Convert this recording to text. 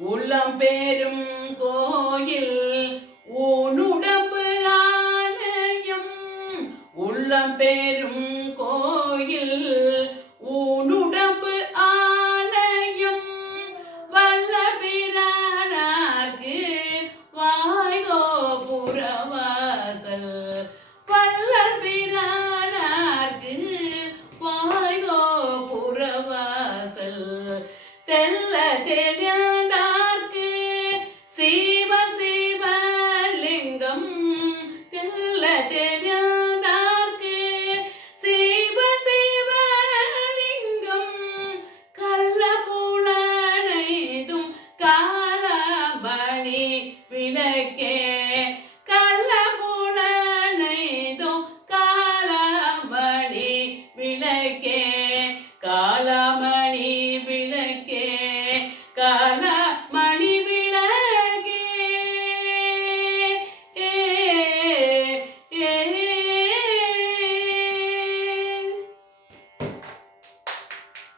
உள்ளம் பெரும் கோயில் ஊனுடம்பு ஆலயம். உள்ளம் பெரும் கோயில் ஊனுடம்பு ஆலயம். வல்ல பிரானார்க்கு வாய்கோ புறவாசல். வல்ல பிரானார்க்கு வாய்கோ புறவாசல். தெல்ல தெளிந்தார்க்கு சிவ சிவலிங்கம். தெல்ல தெளிந்தார்க்கு சிவ சிவலிங்கம். கள்ள புலனைதும் காலமணி விளக்கே. கள்ள புலனைதும் காலமணி விளக்கே. காலமணி